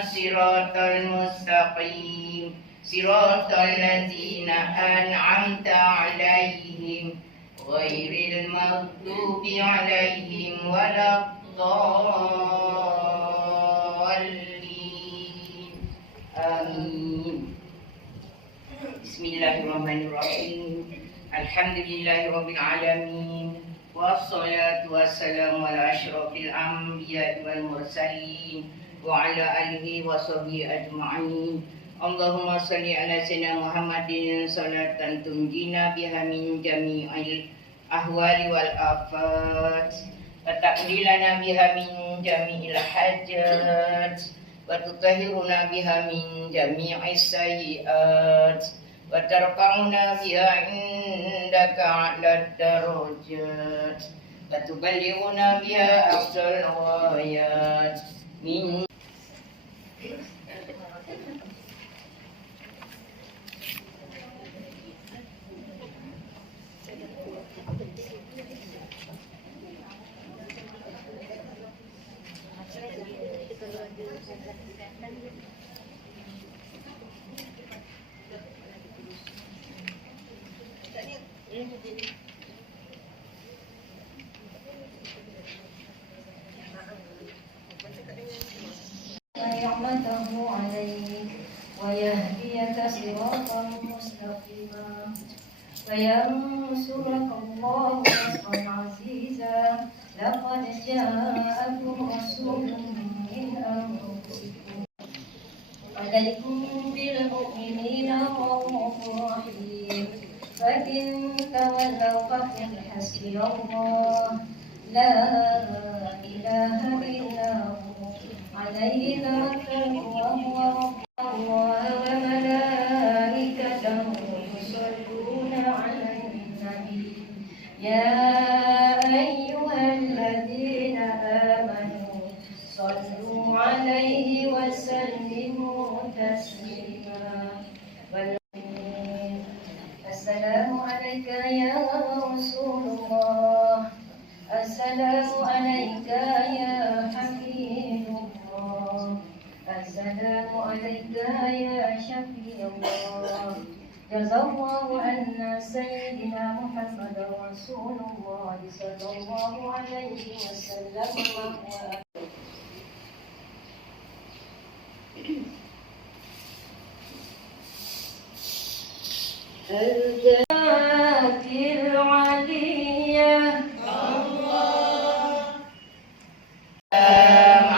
الصراط المستقيم صراط الذين أنعمت عليهم غير المغضوب عليهم ولا الضالين آمين. Bismillahirrahmanirrahim. Alhamdulillahirabbil alamin. Wassalatu wassalamu ala asyrafil anbiya'i wal mursalin wa ala alihi wa sahbihi ajma'in. Allahumma salli ala sayyidina Muhammadin salatan tunjina biha min jami'il ahwali wal afat wa taqdilana biha min jami'il hajat wa tutahhiruna biha min jami'is sayyi'at wa tarfa'una biha indaka 'alad darajat wa tuballighuna biha aqsal ghayat min نعمته عليك ويهديك صراطا مستقيما وينصرك الله نصرا عزيزا لقد جاءكم رسول من أنفسكم عليكم بالمؤمنين رؤوف رحيم فإن تولوا فقل حسبي الله لا إله إلا هو عليه توكلت وهو رب الله وملائكته يصلون على النبي يا أيها الذين آمنوا صلوا عليه وسلموا تسليما. السلام عليك يا رسول الله السلام عليك يا حبيب الله السلام عليك يا شفيع الله جزا الله عنا سيدنا محمد رسول الله صلى الله عليه وسلم الجنات العلية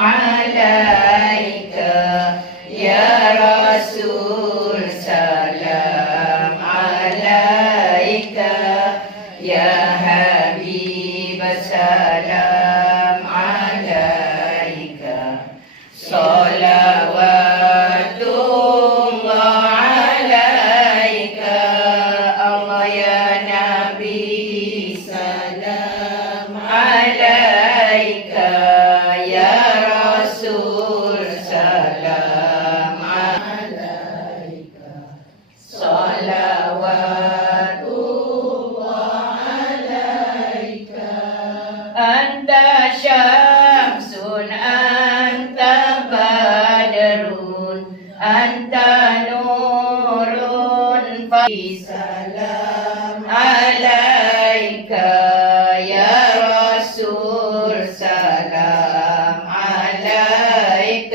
عليك يا رسول سلام عليك يا حبيب سلام عليك صلوات الله عليك الله يا نبي سلام عليك يا رسول سلام عليك صلوات الله عليك أنت شمس أنت بدر أنت نور سلام عليك يا رسول سلام عليك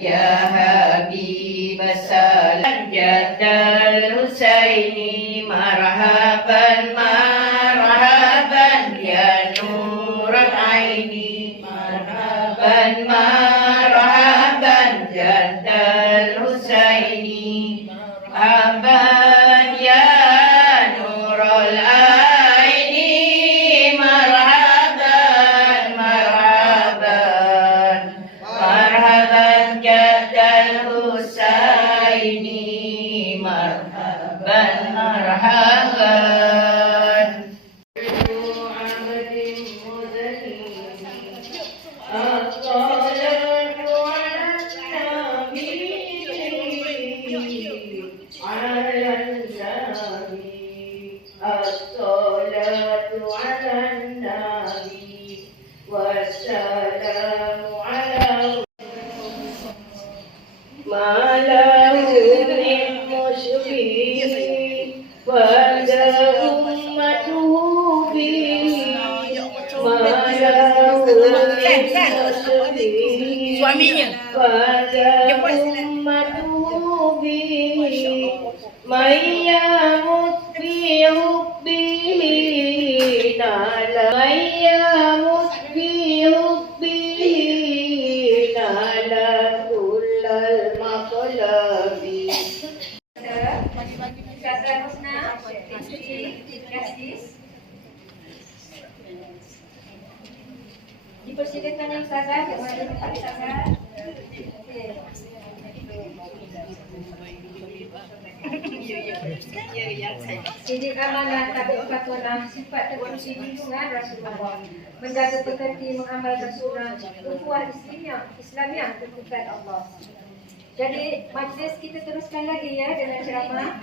يا حبيب سلام جد الحسين مرحبا مرحبا يا نور العين مرحبا مرحبا جد الحسين مرحبا يا نور العين مرحبا مرحبا مرحبا جد الحسين مرحبا مرحبا ما له من مشفي وذا أمته به ما له من مشفي Suaminya. وذا أمته به من يمت في حبه نال من يمت في حبه نال كل المطلب. Ustazah Husna, kasih. Dipersilakan yang Ustazah, Ustazah. Sidik amanah tabik patuna sifat terpuji lindungan Rasulullah, menjaga pekerti mengamalkan sunnah, ukhuwah Islamiyah tentukan Allah. Jadi majlis kita teruskan lagi ya dengan ceramah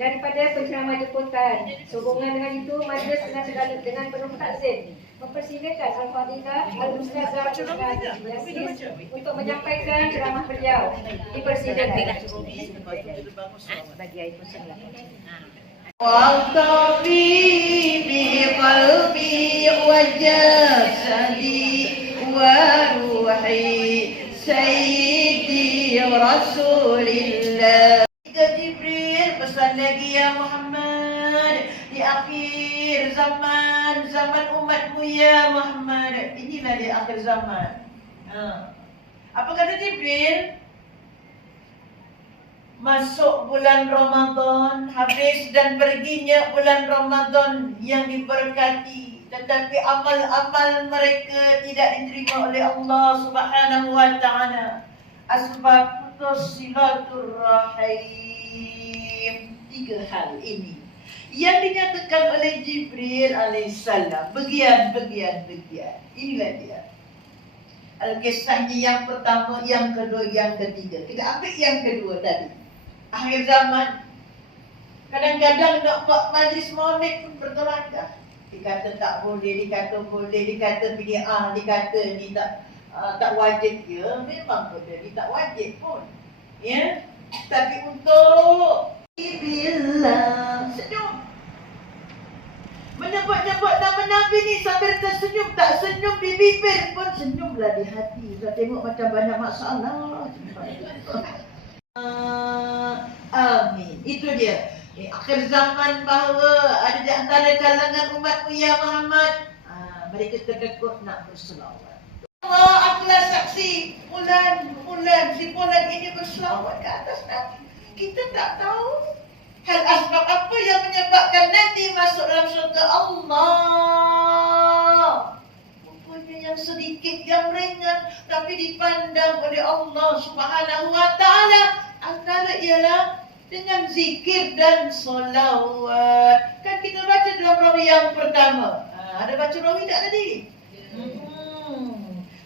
daripada penceramah jemputan. Sehubungan dengan itu majlis dengan penuh takzim mempersilakan Al-Fadhilah Al-Ustazah Yasis untuk menyampaikan ceramah beliau. Dipersilakan. وطبيبي قلبي وجسدي وروحي سيدي رسول الله. Jibril pesan lagi ya Muhammad, di akhir zaman umatmu ya Muhammad. Inilah di akhir zaman. Apa kata Jibril? Masuk bulan Ramadan, habis dan perginya bulan Ramadan yang diberkati, tetapi amal-amal mereka tidak diterima oleh Allah Subhanahu wa taala. Asbab putus silaturahim. 3 hal ini yang dinyatakan oleh Jibril alaihissalam. Bagian. Inilah dia. Al-Kisahnya yang pertama, yang kedua, yang ketiga. Kita ambil yang kedua tadi. Akhir zaman. Kadang-kadang nak buat majlis maulid pun berkelakar. Dikata tak boleh, dikata boleh, dikata bid'ah, dikata ni tak wajib. Ya, memang betul ni tak wajib pun. Ya. Tapi untuk bila senyum. Menyebut-nyebut nama Nabi ni sambil tersenyum, tak senyum di bibir pun senyumlah di hati. Saya tengok macam banyak masalah. Amin. Itu dia. Akhir zaman bahawa ada di antara kalangan umatmu ya Muhammad, mereka terdekat nak berselawat. Allah, akulah saksi. Si bulan ini berselawat ke atas Nabi. Kita tak tahu hal asbab apa yang menyebabkan nanti masuk dalam syurga Allah. Rupanya yang sedikit, yang ringan, tapi dipandang oleh Allah Subhanahu wa taala. Antara ialah dengan zikir dan solawat. Kan kita baca dalam rawi yang pertama. Ada baca rawi tak tadi?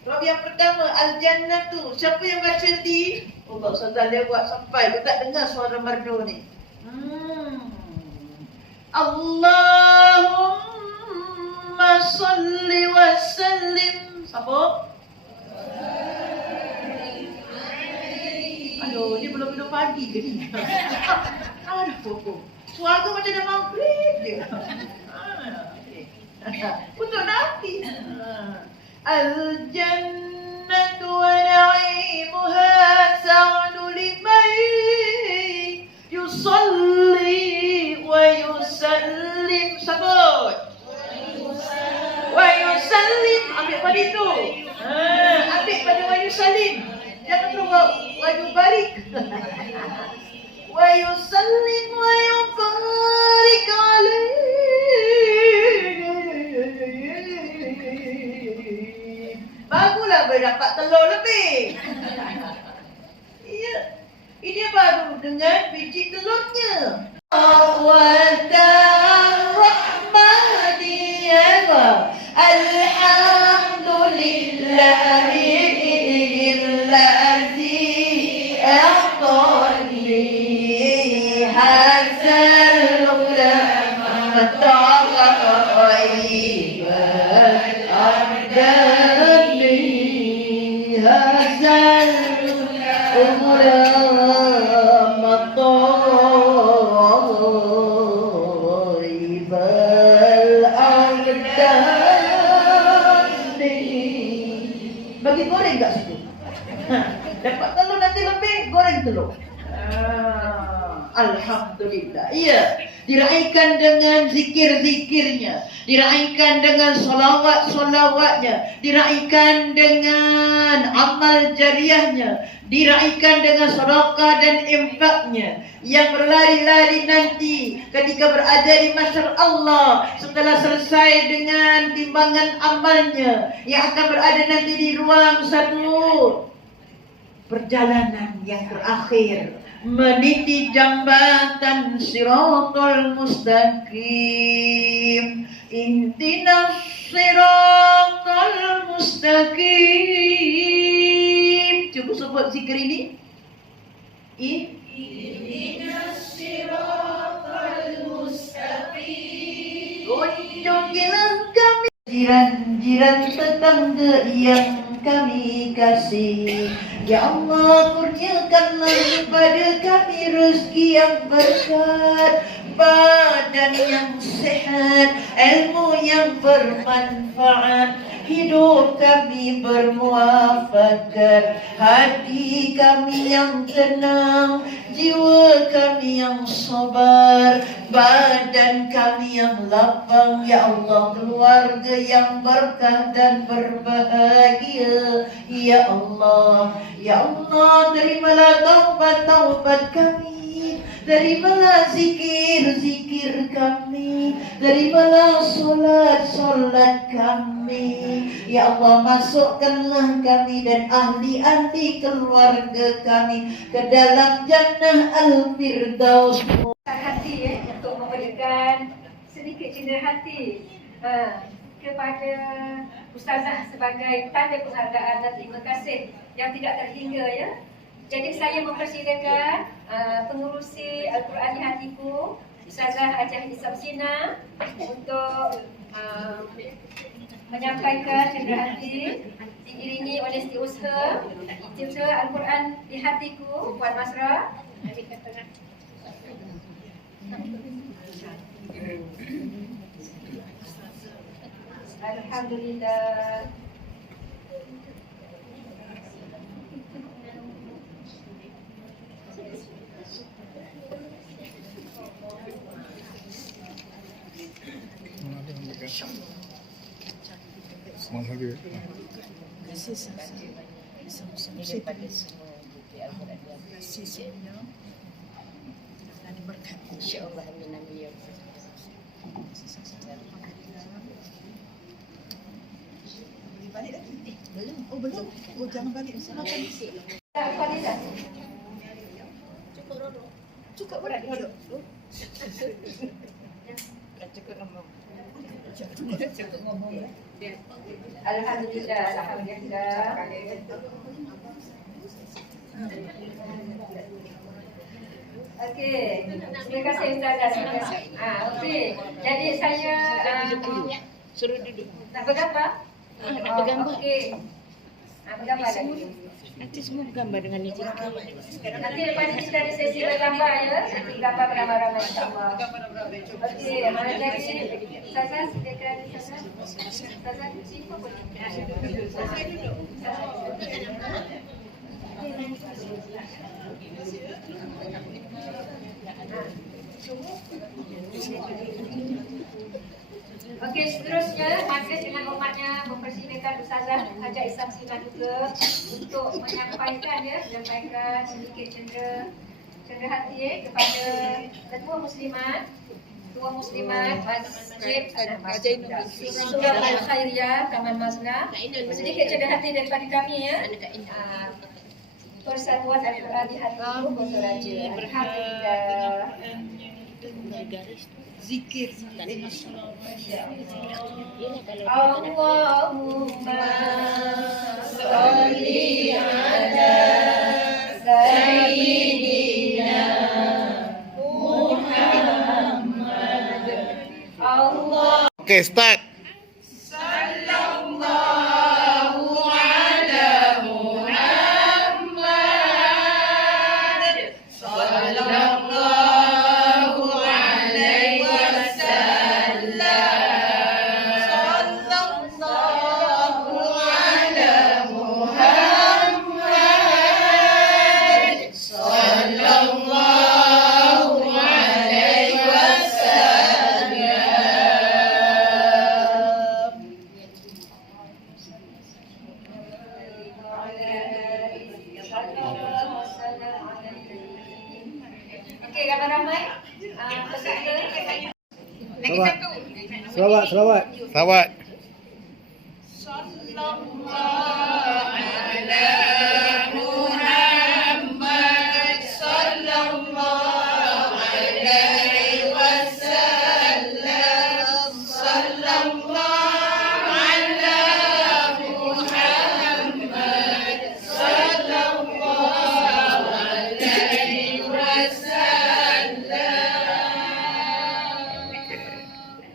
Rawi yang pertama, Al-Jannatu. Siapa yang baca tadi? Oh, Pak Ustazah lewat sampai. Dia tak dengar suara merdu ni. Allahumma salli wa sallim. Siapa? Aduh, ni belum minum pagi ke ni? Aduh, suara macam dah maghrib je. Untuk Nabi. Al-jannatu wa na'imuha sa'adu liman yusalli wa yusallim. Sebut. Wa yusallim. Ambil pada itu. Ambil pada wa yusallim. Jangan terus wa yubarik. Wa yusallim wa yubarik alaihi. Bagulah berdapat telur lebih. Iya. Ini baru dengan biji telurnya. Alhamdulillahi a'tani hadzal ulama ta'aiban ardani hadzal ulama غلام طيب الأغدان. Bagi goreng tak situ? Dapat telur nanti lebih, goreng telur. Alhamdulillah. Iya, diraihkan dengan zikir-zikirnya, diraihkan dengan solawat-solawatnya, diraihkan dengan amal jariahnya, diraihkan dengan sedekah dan infaknya, yang berlari-lari nanti ketika berada di mahsyar Allah setelah selesai dengan timbangan amalnya, yang akan berada nanti di ruang satu perjalanan yang terakhir meniti jambatan siratal mustaqim. Ihdinas siratal mustaqim. Cuba sebut zikir ini. Ihdinas siratal mustaqim. Kunjungilah kami jiran-jiran tetangga yang kami kasih. Ya Allah, kurniakanlah kepada kami rezeki yang berkat, badan yang sehat, ilmu yang bermanfaat, hidup kami bermuafakat, hati kami yang tenang, jiwa kami yang sabar, badan kami yang lapang. Ya Allah, keluarga yang berkah dan berbahagia. Ya Allah, ya Allah, terimalah taubat-taubat kami, terimalah zikir-zikir kami, terimalah solat-solat kami. Ya Allah, masukkanlah kami dan ahli-ahli keluarga kami ke dalam jannah al-firdaus. Hati untuk memberikan sedikit cendera hati kepada Ustazah sebagai tanda penghargaan dan terima kasih yang tidak terhingga ya. Jadi saya mempersilakan pengurusi Al-Quran di Hatiku, Ustazah Hajah Isabsina, untuk menyampaikan cendera hati diiringi oleh setiausaha Al-Quran di Hatiku, Puan Masra. Alhamdulillah. Semangat dia. Daripada semua bukti Al-Quran yang bersihnya dan berkat insya-Allah. Amin amin ya rabbal alamin. Balik dah? Belum. Oh belum. Oh jangan balik. Makan nasi. Fadilah. Cukup rodok. Cukup berat rodok. Cukup ngomong. Cukup ngomong. Alhamdulillah, alhamdulillah. Okey, terima kasih Ustazah. Okey. Jadi saya Suruh duduk. nak bergambar. Nak bergambar. Okey. Bergambar lagi. Nanti semua bergambar dengan ni. Nanti lepas ni kita ada sesi bergambar ya. Nanti gambar beramai-ramai insya-Allah. Okey, jadi Ustazah silakan Ustazah. Ustazah sini apa boleh? Saya duduk. Okey, seterusnya Majlis dengan hormatnya mempersilakan Ustazah Hajah Isabsina juga untuk menyampaikan sedikit cendera hati kepada ketua muslimat Masjid Surah Al-Khairiyah Taman Mazna. Sedikit cendera hati daripada kami ya. Persatuan Al-Quran di Hatiku Kota Raja. Alhamdulillah. Zikir. Allahumma sholli ala sayyidina Muhammad. Allah. Okay, start. Sallallahu ala Muhammad. Okey, ramai-ramai. Peserta. Selawat.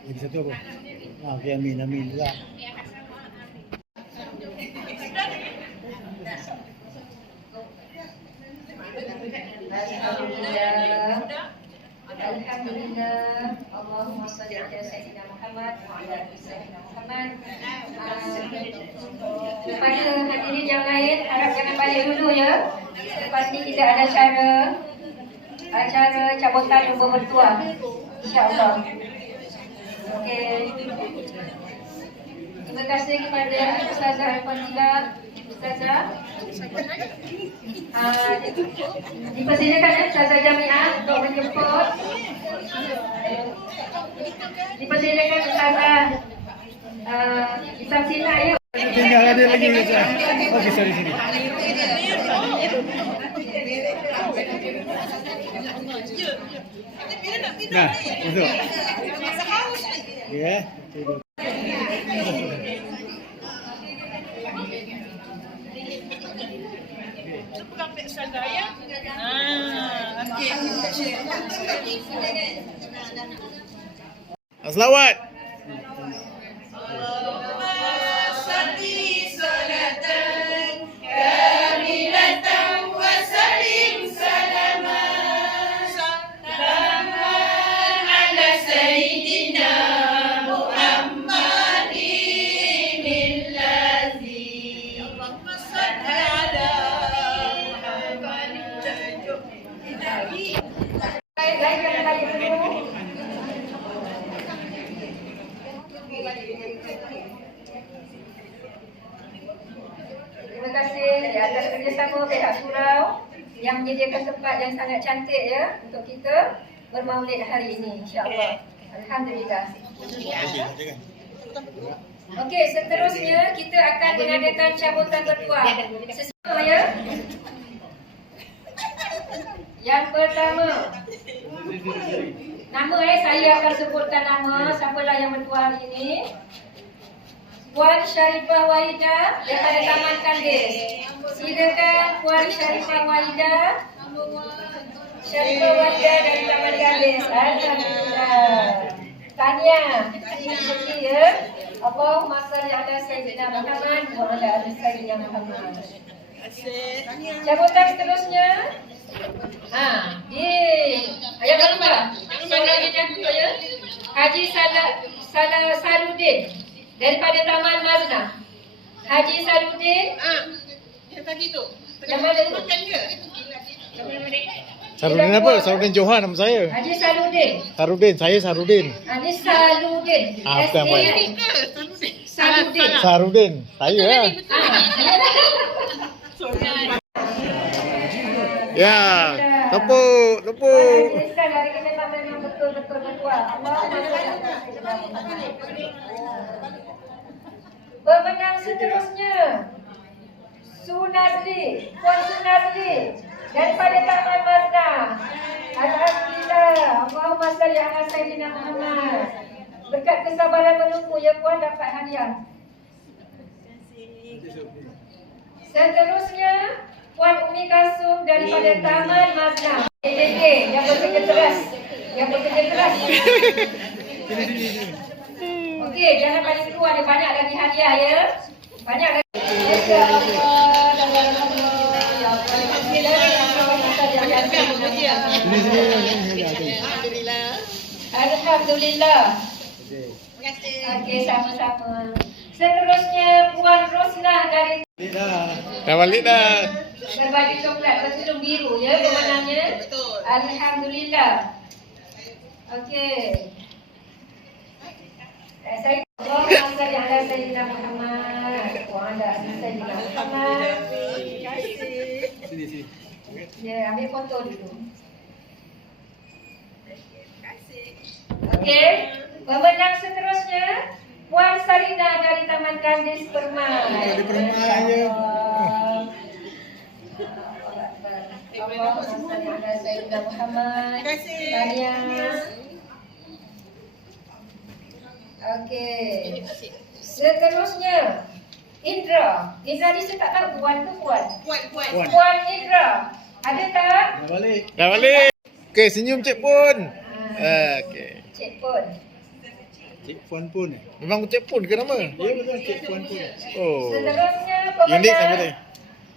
Jadi satu apa? Okey, amin juga. Alhamdulillah. Allahumma salli ala sayyidina Muhammad wa ala ali sayyidina Muhammad. Kepada hadirin yang lain, harap jangan balik dulu ya. Lepas ni kita ada acara cabutan lumba mertua. InsyaAllah. Okey. Terima kasih kepada Ustazah Al-Fadilah. Ustazah. Dipersilakan Ustazah Jamiah untuk menjemput. Dipersilakan Ustazah Samsina, ayo. Tinggal ada lagi. Okey, sorry sini. Nah, itu. Ya. Selawat. Terima kasih di atas kerjasama pihak surau yang menyediakan tempat yang sangat cantik ya untuk kita bermaulid hari ini, insya-Allah. Alhamdulillah. Okey, seterusnya kita akan mengadakan cabutan bertuah. Sesama ya. Yang pertama, nama saya akan sebutkan nama siapalah yang bertuah hari ini. Puan Syarifah Wahidah daripada Taman Kandis. Silakan Puan Syarifah Wahidah. Syarifah Wahidah dari Taman Kandis. Alhamdulillah. Tahniah. Terima ya. Allahumma salli ala sayyidina Muhammad wa ala ali sayyidina Muhammad. Cabutan seterusnya. Ayat kedua. Selanjutnya ya. Haji Saludin daripada Taman Mazna. Haji Saludin. Yang tadi tu. Yang mana tu? Sarudin apa? Sarudin Johan nama saya. Haji Saludin. Saya Sarudin. Ini Saludin. Apa yang baik? Saludin. Sarudin. Saya lah. Ya, tepuk. Islam hari ini memang betul-betul bertuah. Pemenang seterusnya Sunazli, Puan Sunazli daripada Taman Mazda. Alhamdulillah. Allahumma salli ala sayyidina Muhammad. Berkat kesabaran menunggu ya Puan dapat hadiah. Seterusnya Puan Umi Kasum daripada Taman Mazda. Yang bekerja keras. Okey, jangan balik dulu, ada banyak lagi hadiah ya. Banyak lagi. Alhamdulillah. Okey, sama-sama. Seterusnya Puan Rosnah dari Dah balik dah. berbaju coklat bertudung biru ya pemenangnya. Alhamdulillah. Okey. Saya Allahumma salli ala sayyidina Muhammad wa ala ali sayyidina Muhammad. Sini. Ya, ambil foto dulu. Okey, pemenang seterusnya Puan Sarina dari Taman Kandis Permai. Dari Permai, ya. Allahumma salli ala Sayyidina Muhammad. Tanya. Okey. Seterusnya Indra. Indra ni saya tak tahu Puan ke Puan? Puan. Puan Indra. Ada tak? Dah balik. Dah balik. Okey, senyum Cik Pun. Okey. Cik Pun. Cik Puan pun. Memang Cik Pun ke nama? Ya betul Cik Puan pun. Oh. Seterusnya Unik nama dia.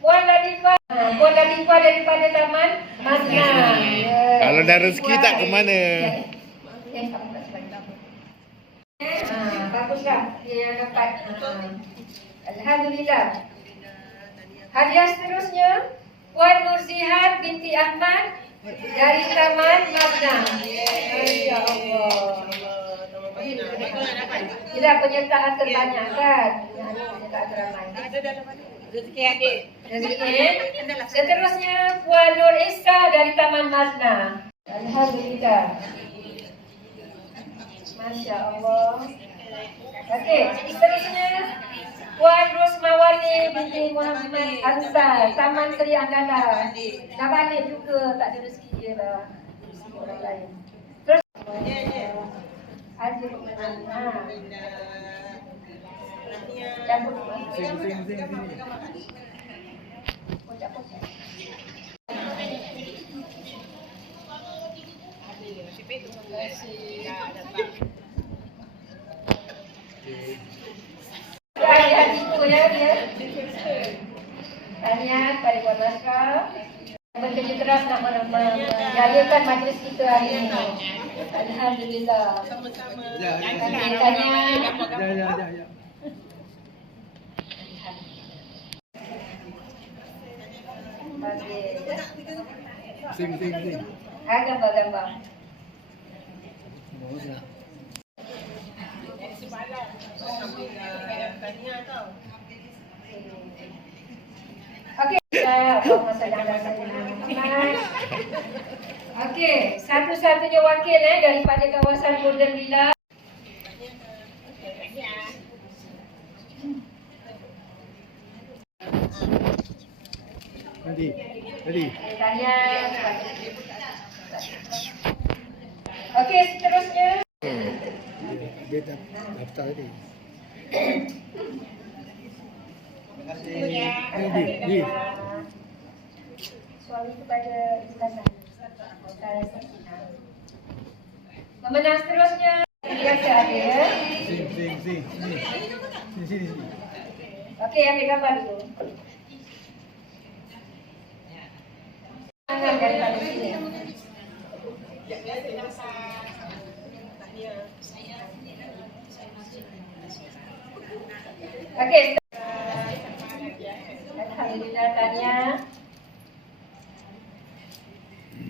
Puan Latifah. Puan Latifah daripada Taman Mazna. Kalau dah rezeki tak ke mana? Baguslah dia yang dapat. Alhamdulillah. Hadiah seterusnya Puan Nurzihan binti Ahmad dari Taman Mazna. Masya Allah. Tidak penyertaan terbanyak kan? Penyertaan teramai. Rezeki adik. Seterusnya Puan Nur Iska dari Taman Mazna. Alhamdulillah. Masya Allah. Okey, seterusnya Puan Rosmawati binti Muhammad Ansar, Taman Seri Anggala. Dah balik juga, tak ada rezeki dia lah. Rezeki orang lain. Terus Haji campur hati-hati tu ya dia. Tanya pada Puan Masra bekerja keras nak menjayakan majlis kita hari ini. Alhamdulillah. Tanya. Ya. Sing. Gambar-gambar. Okey, okey, satu-satunya wakil daripada kawasan Golden Villa. Tadi. Tanya. Okey, seterusnya. Dia dah daftar tadi. Di. Suami kepada Istana. Pemenang seterusnya biasa ada ya. Sing. Sini. Okey, ambil gambar dulu. Tangan daripada sini. Okey. Alhamdulillah tanya.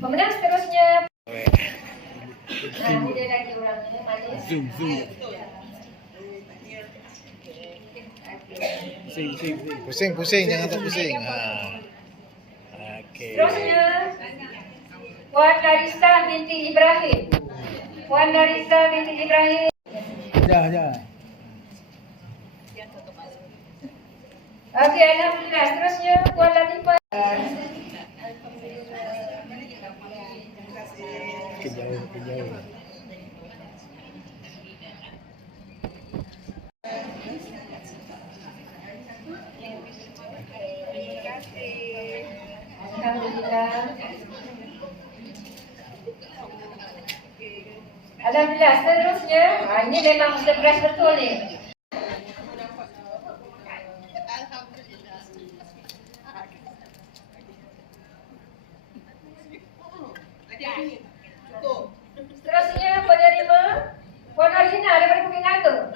Pemenang seterusnya. Nah, dia lagi orangnya manis. Zoom. Sing. Pusing, jangan tak pusing. Okey. Seterusnya Puan Larissa binti Ibrahim. Puan Larissa binti Ibrahim. Dah. Okey, alhamdulillah. Seterusnya Puan Latifah. Kejauh. Alhamdulillah. Alhamdulillah. Seterusnya, ini memang surprise betul ni. Seterusnya penerima Puan Arjina daripada Bukit Naga.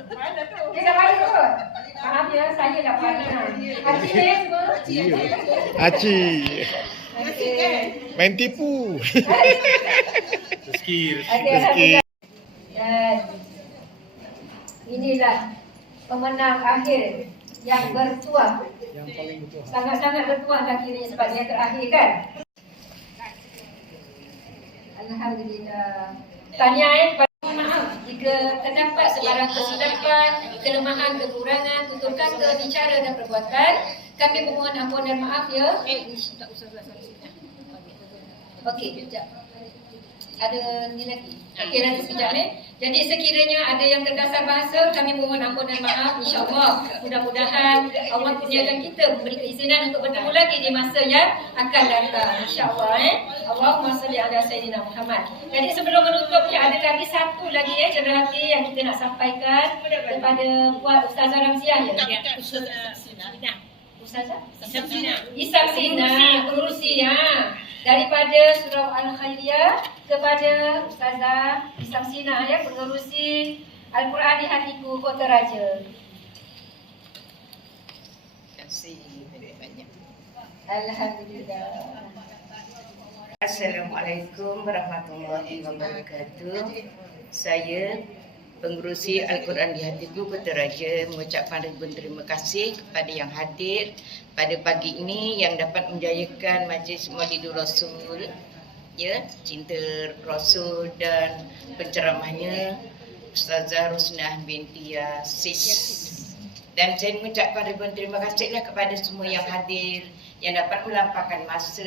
Dia dah balik ke? Maaf ya, saya dah balik. Haji ni semua? Aci. Okey. Main tipu. Okey, alhamdulillah. Dan inilah pemenang akhir yang bertuah. Yang paling betul. Sangat-sangat bertuah lah kiranya sebab dia terakhir kan. Alhamdulillah. Tahniah kepada maaf jika terdapat sebarang kesilapan, kelemahan, kekurangan, tutur kata, bicara dan perbuatan. Kami memohon ampun dan maaf ya. Okey, sekejap. Ada ni lagi. Okey, nanti sekejap Jadi sekiranya ada yang terkasar bahasa, kami mohon ampun dan maaf. InsyaAllah, mudah-mudahan Allah kurniakan kita memberi keizinan untuk bertemu lagi di masa yang akan datang. InsyaAllah Allahumma salli ala Sayyidina Muhammad. Jadi sebelum menutup ni ada lagi satu lagi cendera hati yang kita nak sampaikan kepada buat Ustazah Ramziah ya. Ustazah? Isam Sina, pengurusi daripada Surau Al-Khairiyah kepada Ustazah Isam Sina pengurusi Al-Quran di Hatiku Kota Raja. Terima kasih banyak. Alhamdulillah. Assalamualaikum warahmatullahi wabarakatuh. Saya pengurusi Al-Quran di Hatiku Kota Raja mengucapkan ribuan terima kasih kepada yang hadir pada pagi ini yang dapat menjayakan majlis Maulidur Rasul cinta Rasul dan penceramahnya Ustazah Rusnah binti Yasis. Dan saya mengucapkan ribuan terima kasihlah kepada semua yang hadir yang dapat melampahkan masa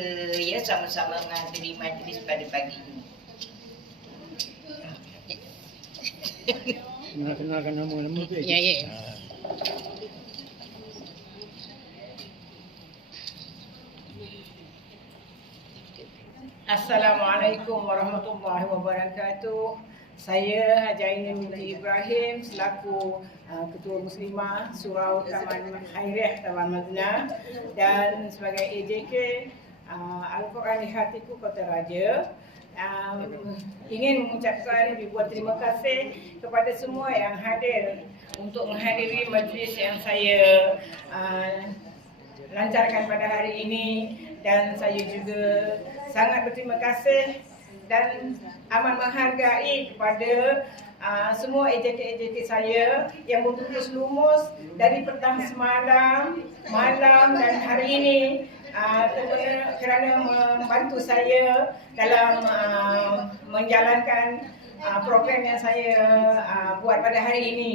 sama-sama menghadiri majlis pada pagi ini. Kenalkan nama-nama tu. Ya. Assalamualaikum warahmatullahi wabarakatuh. Saya Haji Ainun binti Ibrahim selaku Ketua Muslimah Surau Taman Khairiyah Taman Madinah dan sebagai AJK Al-Quran di Hatiku Kota Raja. Ingin mengucapkan ribuan terima kasih kepada semua yang hadir untuk menghadiri majlis yang saya lancarkan pada hari ini, dan saya juga sangat berterima kasih dan amat menghargai kepada semua AJK-AJK saya yang bertugas lumus dari petang semalam, malam dan hari ini kerana membantu saya dalam menjalankan program yang saya buat pada hari ini.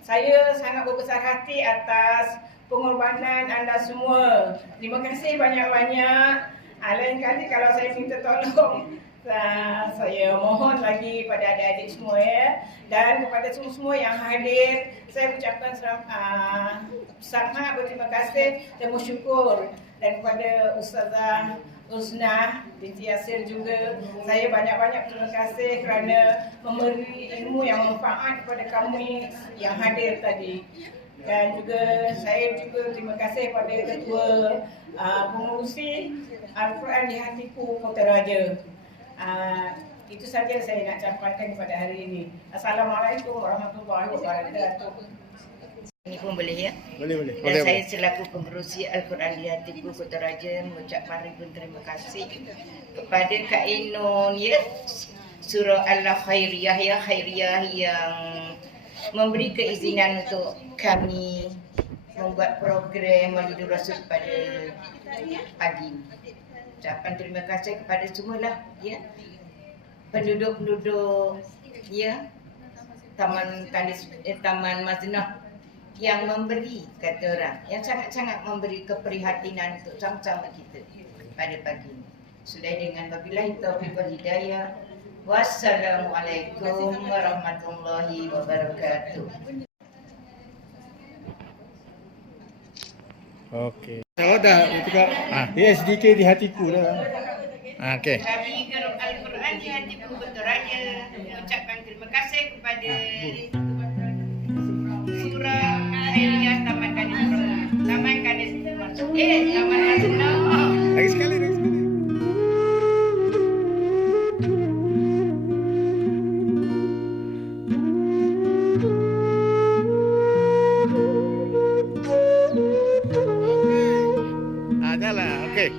Saya sangat berbesar hati atas pengorbanan anda semua. Terima kasih banyak-banyak. Lain kali kalau saya minta tolong, saya mohon lagi pada adik-adik semua dan kepada semua yang hadir, saya ucapkan sangat berterima kasih dan bersyukur. Dan kepada Ustazah Rusnah binti Yasir juga, saya banyak-banyak terima kasih kerana memberi ilmu yang manfaat kepada kami yang hadir tadi. Dan juga saya juga terima kasih kepada Ketua Pengurusi Al-Quran di Hatiku Kota Raja. Itu saja saya nak campakkan kepada hari ini. Assalamualaikum warahmatullahi wabarakatuh. Ini pun boleh ya? Boleh. Dan saya selaku pengerusi Al-Quran di Hatiku Kota Raja mengucapkan ribuan terima kasih kepada Kak Ainun Surau Al-Khairiyah Khairiyah yang memberi keizinan untuk kami membuat program Maulidur Rasul pada pagi ini. Ucapan terima kasih kepada semualah penduduk-penduduk Taman Madinah yang memberi, kata orang, yang sangat-sangat memberi keprihatinan untuk sama-sama kita pada pagi ini. Sudah dengan wabillahi taufiq wal hidayah. Wassalamualaikum warahmatullahi wabarakatuh. Okey. Kalau dah juga SDK di hatiku dah. Okey. Kami Grup Al-Quran di Hatiku Kota Raja mengucapkan terima kasih kepada Surau Khairiyah Taman Kadis. Taman Madinah. Lagi sekali. Adalah, okey.